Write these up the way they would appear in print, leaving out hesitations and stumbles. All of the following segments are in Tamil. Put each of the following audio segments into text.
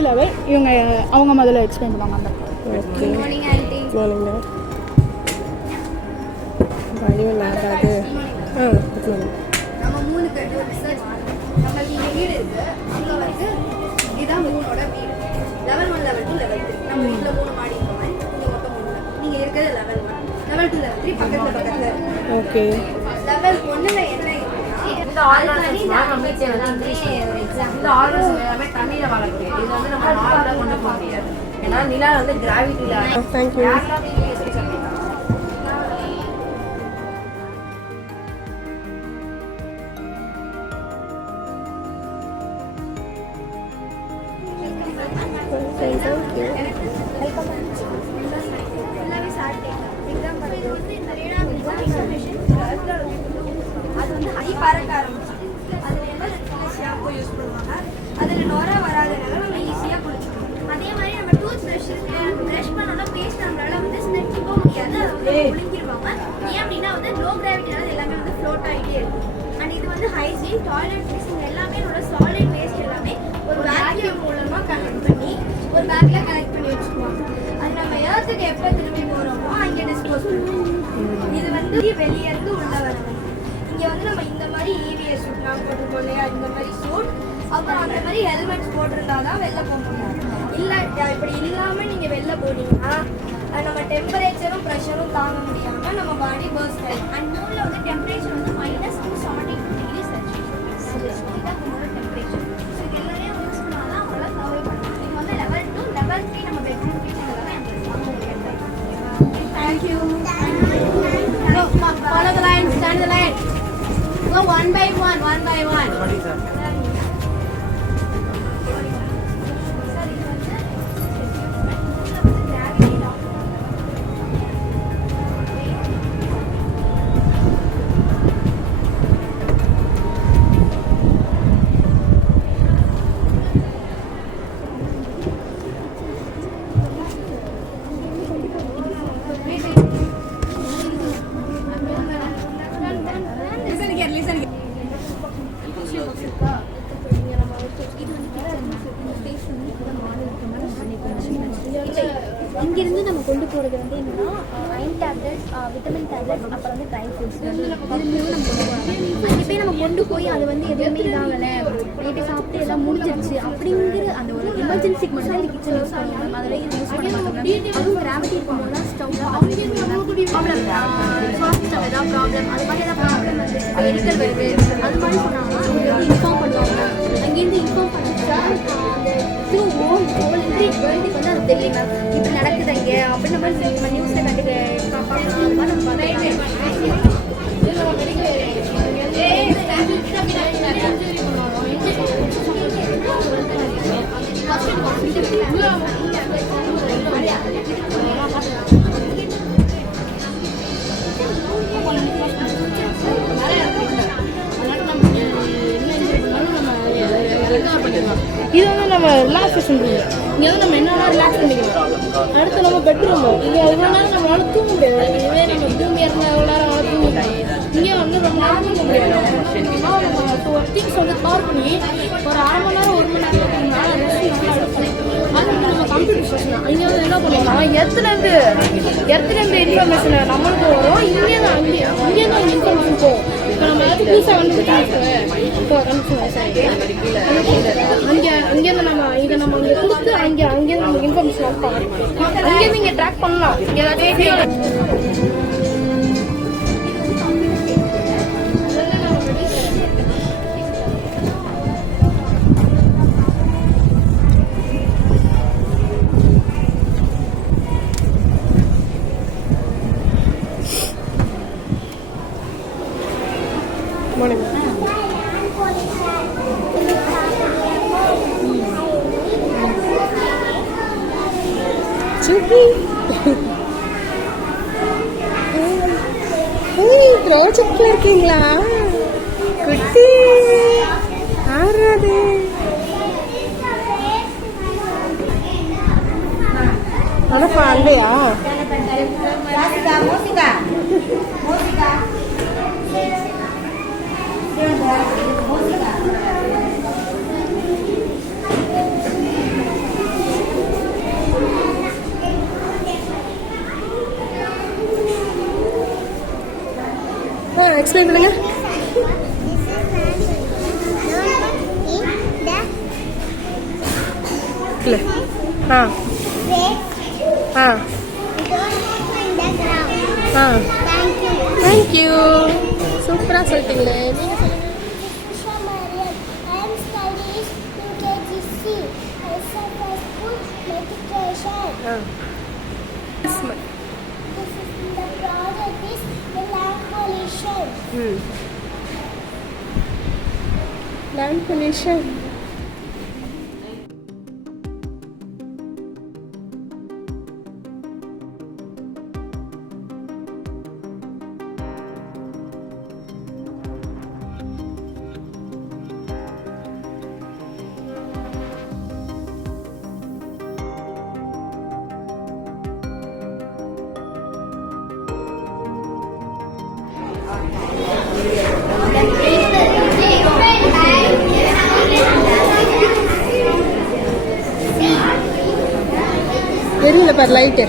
நெக்ஸ்ட் லெவல் இவங்க அவங்க முதல்ல எக்ஸ்பிளைன் பண்ணுவாங்க அந்த. ஓகே மார்னிங் வடிவில் ஆகாது. நம்ம 3 கட்டு ரிசர்ச் நம்மளுக்கு இங்கே வீடு இருக்குது. அங்கே வந்து இதுதான் மூணோட வீடு. லெவல் 1 லெவல் 2 லெவல் 3 நம்ம வீட்டில் 3 மாடி இருக்கோம். இங்கே மொத்தம் 3 நீங்கள் இருக்கிறது லெவல் 1 லெவல் 2 லெவல் 3 பக்கத்தில் இருக்குது. ஓகே லெவல் 1ல் என்ன இந்த ஆர்கனைசேஷன் நம்ம வீட்ல வந்து இங்கிலீஷ் எக்ஸாம் இந்த ஆர்கனைசேஷன் எல்லாமே தமிழ்ல வளர்க்குது. இது வந்து நம்ம நார்மலா கொண்டு போக முடியாது. ஏன்னா நிலா வந்து கிராவிட்டில தேங்க் யூ. அது வந்து ஹை பறக்க ஆரம்பிச்சு அதில் என்ன ஷாம்பு யூஸ் பண்ணுவாங்க. அதில் நுர வராதனால நம்ம ஈஸியாக குளிச்சுக்கணும். அதே மாதிரி நம்ம டூத் ப்ரஷ் இருக்குது. நம்ம ப்ரஷ் பண்ணோம்னா பேஸ்ட் நம்மளால வந்து ஸ்னெச்சி போக முடியாது. அதை வந்து ஒழுங்கிடுவாங்க. ஏன் அப்படின்னா வந்து லோ கிராவிட்டினால எல்லாமே வந்து ஃப்ளோட் ஆகிட்டே இருக்கும். அண்ட் இது வந்து ஹைஜீன் டாய்லெட் வேஸ்ட் எல்லாமே என்னோட சாலிட் வேஸ்ட் எல்லாமே ஒரு வேக்யூம் மூலமாக கனெக்ட் பண்ணி ஒரு பேக்கில் கனெக்ட் பண்ணி வச்சுக்குவாங்க. அது நம்ம ஏர்த்துக்கு எப்போ திரும்பி போகிறோமோ அங்கே டிஸ்போஸ் பண்ணுவோம். இது வந்து வெளியே இருந்து உள்ள வரணும். இங்கே வந்து நம்ம இந்த மாதிரி EVS சூட்லாம் போட்டுருக்கோம் இல்லையா, இந்த மாதிரி சூட் அப்புறம் அந்த மாதிரி ஹெல்மெட்ஸ் போட்டிருந்தா தான் வெளில போக முடியும். இல்லை இப்படி இல்லாமல் நீங்கள் வெளில போனீங்கன்னா நம்ம டெம்பரேச்சரும் ப்ரெஷரும் தாங்க முடியாமல் நம்ம பாடி பர்ஸ்ட் ஆகிடும். அண்ட் மூணில் வந்து டெம்பரேச்சர் வந்து -272 இதுதான் உங்களோட டெம்பரேச்சர். ஸோ இது எல்லாரையும் யூஸ் பண்ணால் தான் அவங்களால சர்வை பண்ணலாம். நீங்கள் வந்து லெவல் 2 லெவல் 3 நம்ம பெட்ரூம் கிச்சன் எல்லாமே அந்த thank you. Follow the line, stand the line. Go one by one, one by one. இங்கிருந்து நம்ம கொண்டு போகிறது வந்து என்னன்னா அயன் டேப்லெட், விட்டமின் டேப்லெட், அப்புறம் வந்து ட்ரை ஃப்ரூட்ஸ் இது நம்ம கொண்டு போகிறோம். அங்கே போய் நம்ம கொண்டு போய் அது வந்து எதுவுமே இதாகலை, போய் சாப்பிட்டு எல்லாம் முடிஞ்சிருச்சு அப்படிங்கிற அந்த ஒரு எமர்ஜென்சிக்கு மட்டும் தான் இந்த கிச்சன் யூஸ் பண்ணுவாங்க. அதில் இது யூஸ் பண்ண மாட்டாங்க. அதுவும் கிராவிட்டி இருக்கும்போது தான் ஸ்டவ் ப்ராப்ளம், சாஃப்ட் ஸ்டவ் ஏதாவது ப்ராப்ளம், அது மாதிரி ஏதாவது ப்ராப்ளம் வந்து மெடிக்கல் வருது அது மாதிரி சொன்னாங்கன்னா அவங்க வந்து இன்ஃபார்ம் பண்ணுவாங்க. அங்கேருந்து இன்ஃபார்ம் பண்ணிச்சா அந்த வேர்ல்டுக்கு வந்து அது தெரியும் மேம் இப்படி நடக்குது இங்கே அப்படின்ற மாதிரி நம்ம நியூஸில் கண்டு பார்க்கலாம். அது மாதிரி நம்ம இது வந்து நம்ம ரிலாக்ஸேஷன் ரூம். இங்கே வந்து நம்ம என்னென்னா ரிலாக்ஸ் பண்ணிக்கலாம். அடுத்து நம்ம பெட்ரூம். இங்கே எவ்வளோ நேரம் நம்மளால தூங்க முடியாது. இதுவே நம்ம பூமியாக இருந்தால் எவ்வளோ நேரம் அவளை தூங்க முடியாது. இங்கே வந்து ரொம்ப நேரம் தூங்க முடியாது. நம்ம ஒரு திங்ஸ் வந்து கவர் பண்ணி ஒரு அரை மணி நேரம் 1 மணி நேரம் தூங்கினா அது வந்து நம்ம கம்ப்யூட்டர் ஸ்டேஷன் இங்கே வந்து என்ன பண்ணிக்கலாம், எர்த்துலேருந்து இன்ஃபர்மேஷன் நம்மளுக்கு வரும். இங்கேருந்து அங்கே இன்ஃபர்மேஷன் போகும். இப்போ நம்ம ஏதாச்சும் புதுசாக அங்கேருந்து நம்ம இங்கே கொடுத்து அங்கேருந்து நமக்கு இன்ஃபர்மேஷன் பார்க்கலாம். அங்கேருந்து இங்கே ட்ராக் பண்ணலாம். ஏதாச்சும் ப்ராஜெக்ட்ல இருக்கீங்களா குட்டி? ஆறாது அனப்பா அங்கயா எக்ஸ்பிளைன் பண்ணுங்க. இல்லை ஆ ஆ ஆ தேங்க்யூ. சூப்பராக சொல்லிட்டீங்களே. நீங்கள் land pollution. தெரியல பாரு லைட்டு.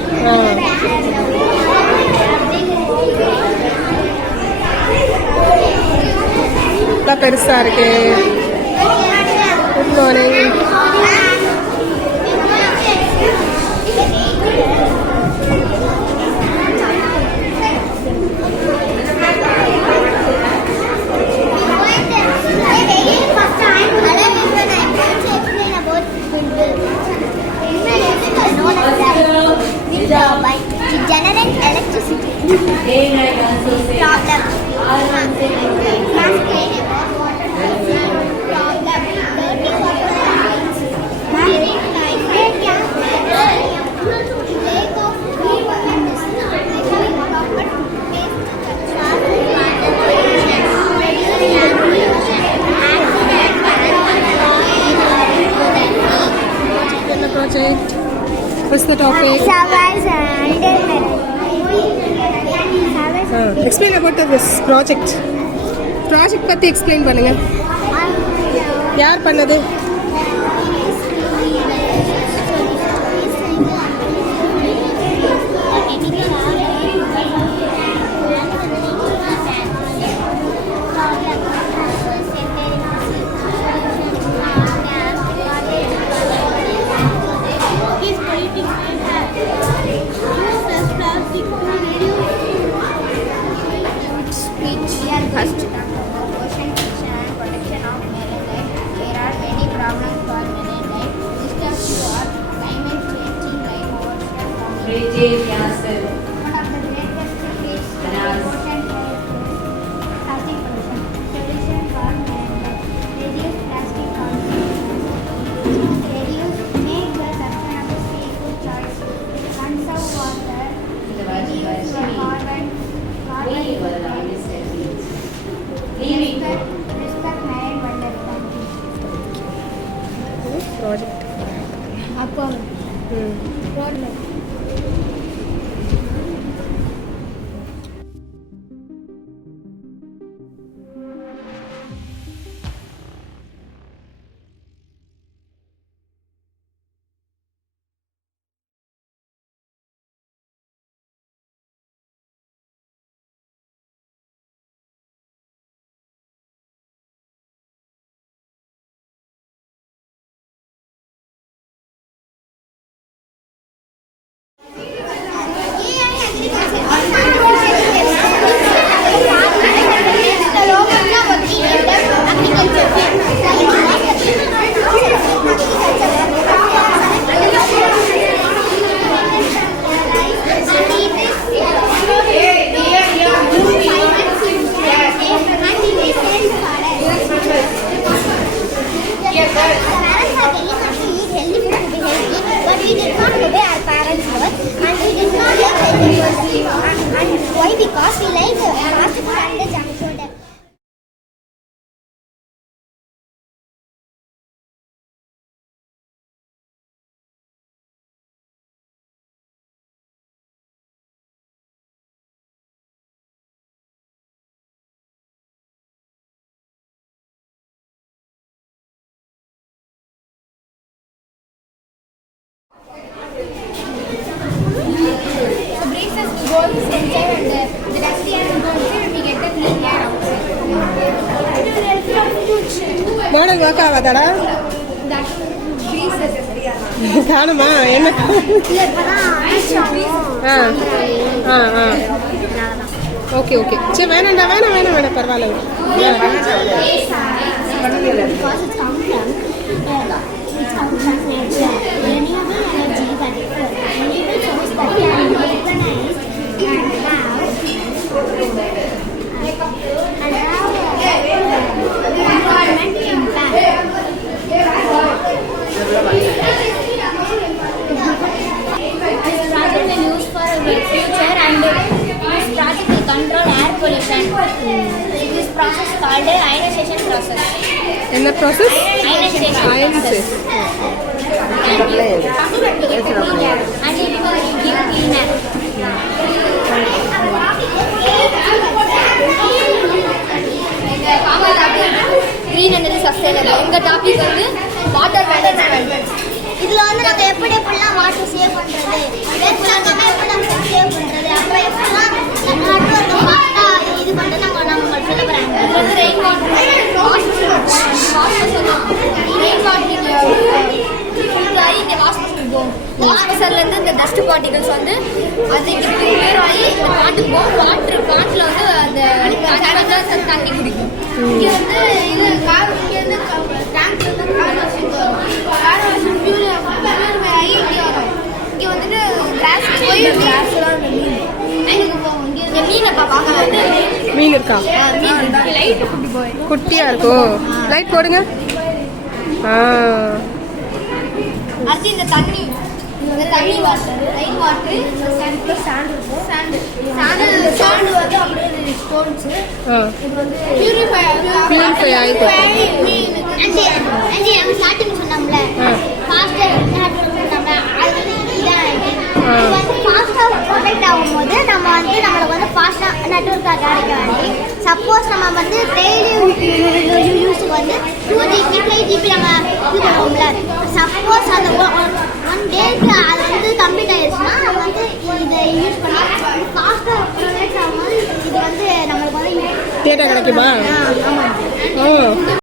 பெருசா இருக்கு. Good morning. It generates electricity. Problem. Project. What's the topic? Explain about this project. Project பத்தி explain பண்ணுங்க. யார் பண்ணது? மாடல் ஒர்க் ஆகாதாடா? காணுமா என்ன? ஆ ஆ ஆ ஓகே ஓகே சரி வேணாண்டா வேணாம் பரவாயில்ல. This process called ionization process. என்ன process? Ionization. Ionisation. And it will give cleaner. Green and sustainable. இந்த டாபிக் வந்து வாட்டர் மேனேஜ்மெண்ட். இதுல வந்து நம்ம எப்படி எப்படிலாம் வாட்டர் சேவ் பண்றது, எப்படிலாம் சேவ் பண்றது, அப்புறம் எப்படிலாம் நம்ம வாட்டர் இது பண்றது நம்ம சொல்ல போறாங்க. இது வந்து ரெயின் வாட்டர் இந்த வாஷ்பேஷன்ல இருந்து இந்த டஸ்ட் பார்ட்டிகல்ஸ் வந்து அது கிளியர் ஆகி இந்த பாட்டுக்கு போகும். பாட்டில் வந்து அந்த தண்ணி குடிக்கும். இங்க வந்து இது இங்க இருந்து டேங்க்ல இருந்து ஆகி இங்கே வரும். இங்க வந்துட்டு கிளாஸ் போய் கிளாஸ்லாம் இங்க மீனை பார்க்கலாம். மீன் இருக்கா? லைட் குட்டி போய் குட்டியா இருக்கும். லைட் போடுங்க. அடுத்து இந்த தண்ணி வாட்டர் ரெயின் வாட்டர் சாண்ட் இருக்கும். சாண்ட் வந்து அப்படியே ஸ்டோன்ஸ். இது வந்து பியூரிஃபை ஆயிட்டு நம்ம ஸ்டார்டிங் சொன்னோம்ல ஃபாஸ்டா சொன்னோம்ல அது வந்து இதான் இது வந்து ஃபாஸ்டா ப்ரொடெக்ட் ஆகும்போது நம்ம வந்து நம்மளுக்கு வந்து ஃபாஸ்டா நெட்வொர்க் கிடைக்க வேண்டி சப்போஸ் நம்ம வந்து டெய்லி யூஸுக்கு வந்து 2 GB 5 GB நம்ம இது பண்ணுவோம்ல. சப்போஸ் அந்த 1 டேக்கு அது வந்து கம்ப்ளீட் ஆயிடுச்சுன்னா நம்ம வந்து இதை யூஸ் பண்ணி ஃபாஸ்டா ப்ரொடெக்ட் ஆகும்போது இது வந்து நம்மளுக்கு வந்து டேட்டா கிடைக்குமா? ஆமாம்.